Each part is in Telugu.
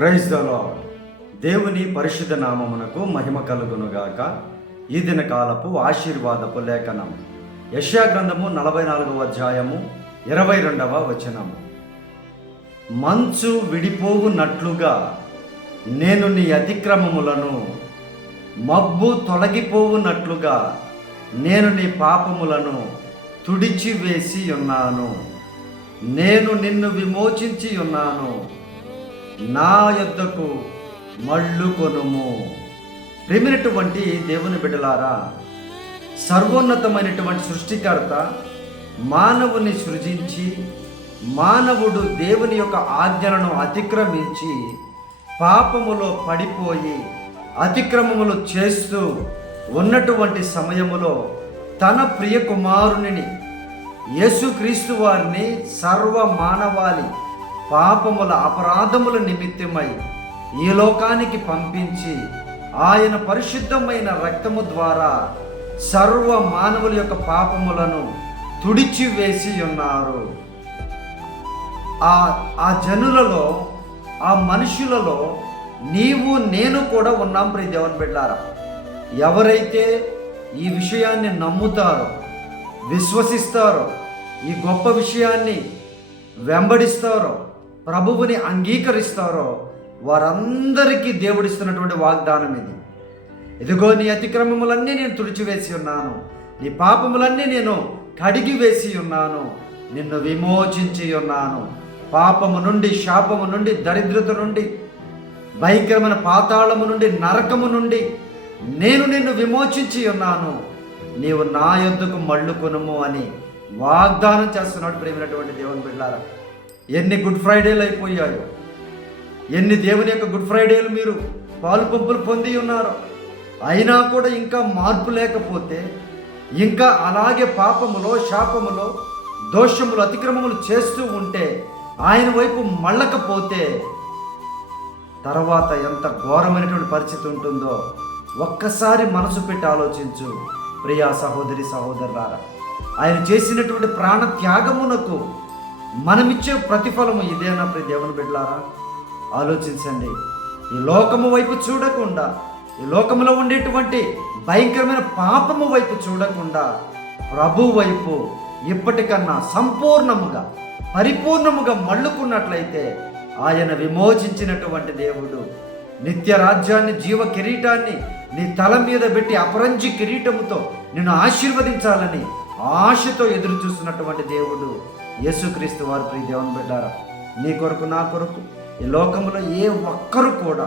ప్రైజ్ ద లాడ్ దేవుని పరిశుద్ధ నామమునకు మహిమ కలుగునుగాక. ఈ దిన కాలపు ఆశీర్వాదపు లేఖనం. యశ్యా గ్రంథము నలభై నాలుగవ అధ్యాయము ఇరవై రెండవ వచనము. మంచు విడిపోవునట్లుగా నేను నీ అతిక్రమములను మబ్బు తొలగిపోవునట్లుగా నేను నీ పాపములను తుడిచివేసి ఉన్నాను నేను నిన్ను విమోచించి ఉన్నాను నా యొద్దకు మళ్ళు కొనుము. ప్రేమినటువంటి దేవుని బిడ్డలారా సర్వోన్నతమైనటువంటి సృష్టికర్త మానవుని సృజించి మానవుడు దేవుని యొక్క ఆజ్ఞలను అతిక్రమించి పాపములో పడిపోయి అతిక్రమములు చేస్తూ ఉన్నటువంటి సమయములో తన ప్రియ కుమారుని యేసుక్రీస్తు వారిని సర్వ మానవాళి పాపముల అపరాధముల నిమిత్తమై ఈ లోకానికి పంపించి ఆయన పరిశుద్ధమైన రక్తము ద్వారా సర్వ మానవుల యొక్క పాపములను తుడిచివేసి ఉన్నారు. ఆ ఆ జనులలో ఆ మనుషులలో నీవు నేను కూడా ఉన్నాం ప్రి దేవుని బిడ్డారా. ఎవరైతే ఈ విషయాన్ని నమ్ముతారో విశ్వసిస్తారో ఈ గొప్ప విషయాన్ని వెంబడిస్తారో ప్రభువుని అంగీకరిస్తారో వారందరికీ దేవుడిస్తున్నటువంటి వాగ్దానం ఇది. ఇదిగో నీ అతిక్రమములన్నీ నేను తుడిచివేసి ఉన్నాను. నీ పాపములన్నీ నేను కడిగి వేసి ఉన్నాను. నిన్ను విమోచించి ఉన్నాను. పాపము నుండి శాపము నుండి దరిద్రత నుండి భయంకరమైన పాతాళము నుండి నరకము నుండి నేను నిన్ను విమోచించి ఉన్నాను. నీవు నా యొద్దకు మళ్ళుకొనుము అని వాగ్దానం చేస్తున్నాడు ప్రేమైనటువంటి దేవుని బిడ్డారా ఎన్ని గుడ్ ఫ్రైడేలు అయిపోయాయో ఎన్ని దేవుని యొక్క గుడ్ ఫ్రైడేలు మీరు పాలు పంపులు పొంది ఉన్నారు. అయినా కూడా ఇంకా మార్పు లేకపోతే ఇంకా అలాగే పాపములో శాపములో దోషములు అతిక్రమములు చేస్తూ ఉంటే ఆయన వైపు మళ్ళకపోతే తర్వాత ఎంత ఘోరమైనటువంటి పరిస్థితి ఉంటుందో ఒక్కసారి మనసు పెట్టి ఆలోచించు. ప్రియా సహోదరి సహోదరులారా ఆయన చేసినటువంటి ప్రాణ త్యాగమునకు మనమిచ్చే ప్రతిఫలము ఇదేనా ప్రతి దేవుని బిడ్డలారా. ఆలోచించండి. ఈ లోకము వైపు చూడకుండా ఈ లోకములో ఉండేటువంటి భయంకరమైన పాపము వైపు చూడకుండా ప్రభు వైపు ఇప్పటికన్నా సంపూర్ణముగా పరిపూర్ణముగా మళ్ళుకున్నట్లయితే ఆయన విమోచించినటువంటి దేవుడు నిత్య రాజ్యాన్ని జీవ కిరీటాన్ని నీ తల మీద పెట్టి అపరంజి కిరీటముతో నిన్ను ఆశీర్వదించాలని ఆశతో ఎదురు చూస్తున్నటువంటి దేవుడు యేసుక్రీస్తు వారు ప్రియ దేవుని బిడ్డారా నీ కొరకు నా కొరకు ఈ లోకంలో ఏ ఒక్కరు కూడా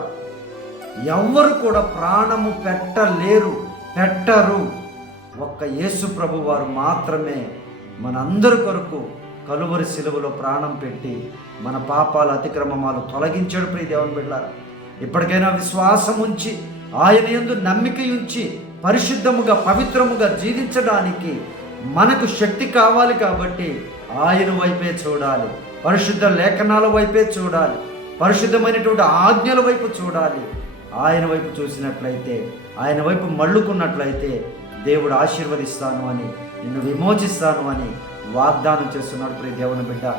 ఎవ్వరు కూడా ప్రాణము పెట్టలేరు పెట్టరు. ఒక్క యేసు ప్రభు వారు మాత్రమే మనందరి కొరకు కలువరి సిలువలో ప్రాణం పెట్టి మన పాపాల అతిక్రమమాలు తొలగించాడు ప్రియ దేవుని బిడ్డారా. ఇప్పటికైనా విశ్వాసం ఉంచి ఆయన యందు నమ్మిక ఉంచి పరిశుద్ధముగా పవిత్రముగా జీవించడానికి మనకు శక్తి కావాలి కాబట్టి ఆయన వైపే చూడాలి. పరిశుద్ధ లేఖనాల వైపే చూడాలి. పరిశుద్ధమైనటువంటి ఆజ్ఞల వైపు చూడాలి. ఆయన వైపు చూసినట్లయితే ఆయన వైపు మళ్ళుకున్నట్లయితే దేవుడు ఆశీర్వదిస్తాను అని నిన్ను విమోచిస్తాను అని వాగ్దానం చేస్తున్నాడు ప్రియ దేవుని బిడ్డ.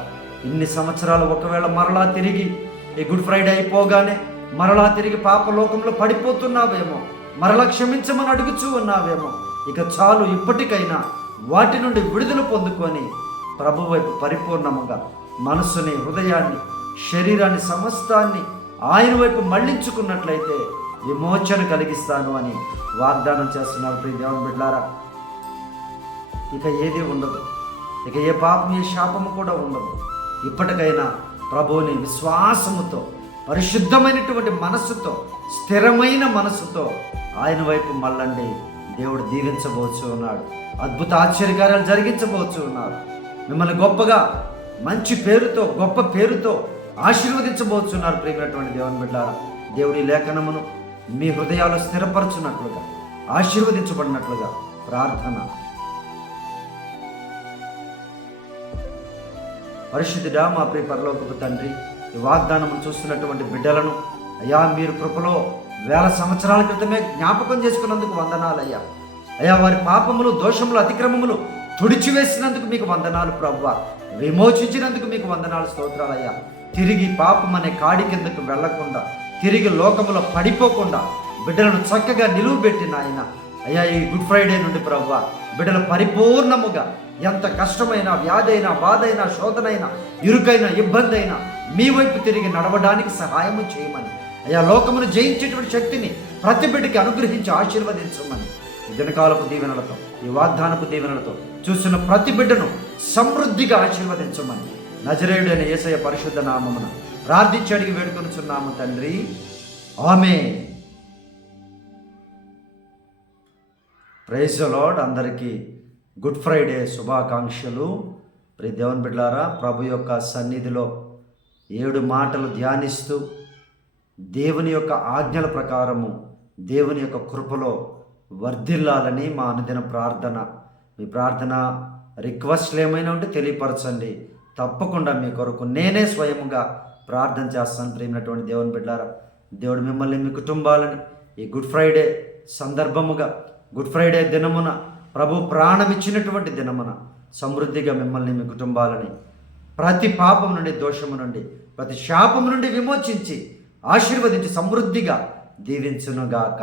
ఇన్ని సంవత్సరాలు ఒకవేళ మరలా తిరిగి ఈ గుడ్ ఫ్రైడే అయిపోగానే మరలా తిరిగి పాపలోకంలో పడిపోతున్నావేమో మరలా క్షమించమని అడుగుచూ ఉన్నావేమో ఇక చాలు ఇప్పటికైనా వాటి నుండి విడుదల పొందుకొని ప్రభు వైపు పరిపూర్ణముగా మనస్సుని హృదయాన్ని శరీరాన్ని సమస్తాన్ని ఆయన వైపు మళ్ళించుకున్నట్లయితే విమోచన కలిగిస్తాను అని వాగ్దానం చేస్తున్నారు ప్రియ దేవుని బిడ్డారా. ఇక ఏది ఉండదు. ఇక ఏ పాపం ఏ శాపము కూడా ఉండదు. ఇప్పటికైనా ప్రభువుని విశ్వాసముతో పరిశుద్ధమైనటువంటి మనస్సుతో స్థిరమైన మనస్సుతో ఆయన వైపు మళ్ళండి. దేవుడు దీవించబోచు ఉన్నాడు అద్భుత ఆశ్చర్యకార్యాలు జరిగించబోచు ఉన్నారు మిమ్మల్ని గొప్పగా మంచి పేరుతో గొప్ప పేరుతో ఆశీర్వదించబోతున్నారు ప్రియమైనటువంటి దేవుని బిడ్డారా. దేవుడి లేఖనమును మీ హృదయాలు స్థిరపరచున్నట్లుగా ఆశీర్వదించబడినట్లుగా ప్రార్థన. పరిశుద్ధుడా మా ప్రియ పరలోకపు తండ్రి ఈ వాగ్దానము చూస్తున్నటువంటి బిడ్డలను అయ్యా మీరు కృపలో వేల సంవత్సరాల క్రితమే జ్ఞాపకం చేసుకున్నందుకు వందనాలు అయ్యా అయ్యా వారి పాపములు దోషములు అతిక్రమములు తుడిచివేసినందుకు మీకు వందనాలు ప్రవ్వ. విమోచించినందుకు మీకు వందనాలు స్తోత్రాలయ్యా. తిరిగి పాపం అనే కాడి కిందకు వెళ్ళకుండా తిరిగి లోకంలో పడిపోకుండా బిడ్డలను చక్కగా నిలువబెట్టిన ఆయన అయ్యా ఈ గుడ్ ఫ్రైడే నుండి ప్రవ్వ బిడ్డలు పరిపూర్ణముగా ఎంత కష్టమైన వ్యాధి అయినా బాధ అయినా శోధనైనా ఇరుకైన ఇబ్బంది అయినా మీ వైపు తిరిగి నడవడానికి సహాయము చేయమని. అయ్యా లోకమును జయించేటువంటి శక్తిని ప్రతి బిడ్డకి అనుగ్రహించి ఆశీర్వదించమని. దినకాలపు దీవెనలతో ఈ వాగ్దానపు దీవెనలతో చూసిన ప్రతి బిడ్డను సమృద్ధిగా ఆశీర్వదించమని నజరేయుడైన యేసయ్య పరిశుద్ధ నామమున ప్రార్థించి అడిగి వేడుకొనుచున్నాము తండ్రి. ఆమె ప్రైజ్ లాడ్ అందరికీ గుడ్ ఫ్రైడే శుభాకాంక్షలు. ప్రి దేవన్ బిడ్డారా ప్రభు యొక్క సన్నిధిలో ఏడు మాటలు ధ్యానిస్తూ దేవుని యొక్క ఆజ్ఞల ప్రకారము దేవుని యొక్క కృపలో వర్ధిల్లాలని మా అనుదిన ప్రార్థన. మీ ప్రార్థన రిక్వెస్ట్లు ఏమైనా ఉంటే తెలియపరచండి. తప్పకుండా మీ కొరకు నేనే స్వయముగా ప్రార్థన చేస్తాను ప్రేమైనటువంటి దేవుని బిడ్డారా. దేవుడు మిమ్మల్ని మీ కుటుంబాలని ఈ గుడ్ ఫ్రైడే సందర్భముగా గుడ్ ఫ్రైడే దినమున ప్రభు ప్రాణం ఇచ్చినటువంటి దినమున సమృద్ధిగా మిమ్మల్ని మీ కుటుంబాలని ప్రతి పాపం నుండి దోషము నుండి ప్రతి శాపం నుండి విమోచించి ఆశీర్వదించి సమృద్ధిగా దీవించునుగాక.